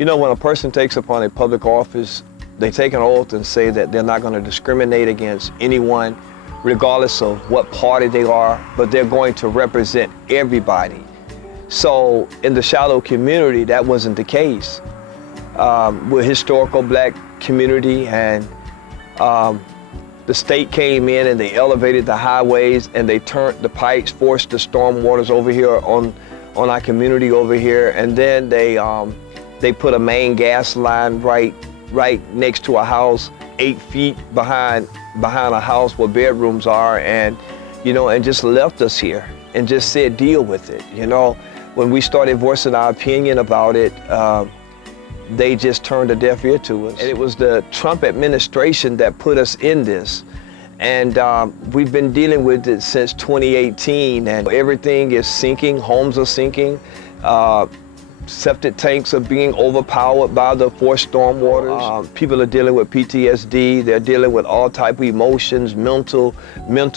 You know, when a person takes upon a public office, they take an oath and say that they're not going to discriminate against anyone, regardless of what party they are, but they're going to represent everybody. So in the Shiloh community, that wasn't the case. We're a historical black community, and the state came in and they elevated the highways and they turned the pipes, forced the storm waters over here on our community over here, and then they put a main gas line right next to a house, 8 feet behind a house where bedrooms are, and and just left us here and just said deal with it. When we started voicing our opinion about it, they just turned a deaf ear to us. And it was the Trump administration that put us in this. And we've been dealing with it since 2018, and everything is sinking. Homes are sinking. Septic tanks are being overpowered by the forced storm waters. People are dealing with PTSD. They're dealing with all type of emotions, mental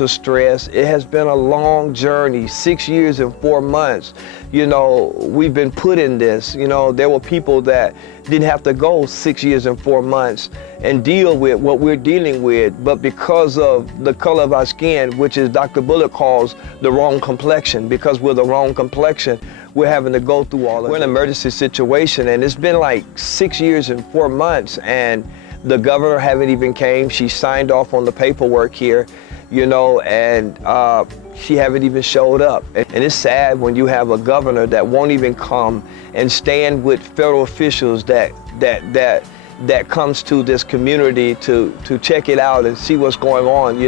stress. It has been a long journey, 6 years and 4 months. We've been put in this. There were people that didn't have to go 6 years and 4 months and deal with what we're dealing with, but because of the color of our skin, which is Dr. Bullock calls the wrong complexion, because we're the wrong complexion, we're having to go through all of it. We're in an emergency situation, and it's been like 6 years and 4 months, and the governor haven't even came. She signed off on the paperwork here, and she haven't even showed up. And it's sad when you have a governor that won't even come and stand with federal officials that comes to this community to check it out and see what's going on.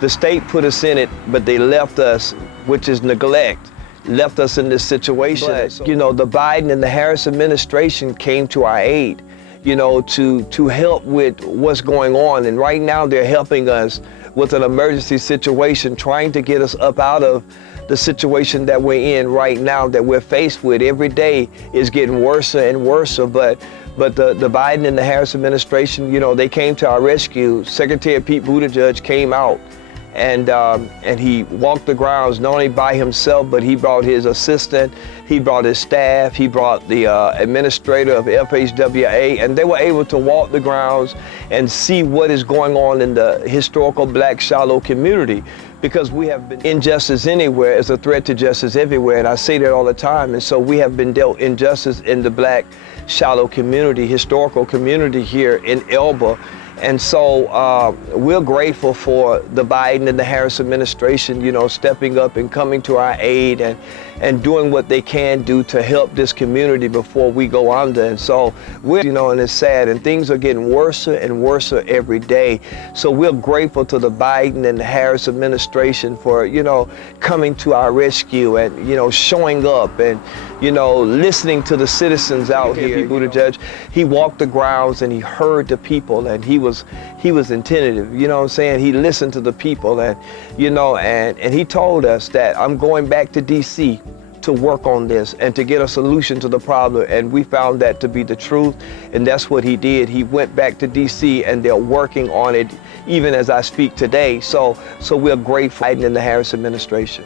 The state put us in it, but they left us, which is neglect, left us in this situation. But, the Biden and the Harris administration came to our aid, to help with what's going on. And right now they're helping us with an emergency situation, trying to get us up out of the situation that we're in right now, that we're faced with. Every day is getting worse and worse. But the Biden and the Harris administration, they came to our rescue. Secretary Pete Buttigieg came out, and he walked the grounds not only by himself, but he brought his assistant, he brought his staff, he brought the administrator of FHWA, and they were able to walk the grounds and see what is going on in the historical black Shiloh community. Because we have been injustice anywhere is a threat to justice everywhere, and I say that all the time. And so we have been dealt injustice in the black Shiloh community, historical community here in Elba. And so we're grateful for the Biden and the Harris administration, stepping up and coming to our aid and doing what they can do to help this community before we go under. And so we're, and it's sad, and things are getting worse and worse every day. So we're grateful to the Biden and the Harris administration for, coming to our rescue and, showing up and, listening to the citizens out here. Pete Buttigieg, he walked the grounds and he heard the people, and he was attentive, He listened to the people, and, and he told us that I'm going back to DC to work on this and to get a solution to the problem. And we found that to be the truth, and that's what he did. He went back to DC, and they're working on it even as I speak today. So we're grateful in the Harris administration.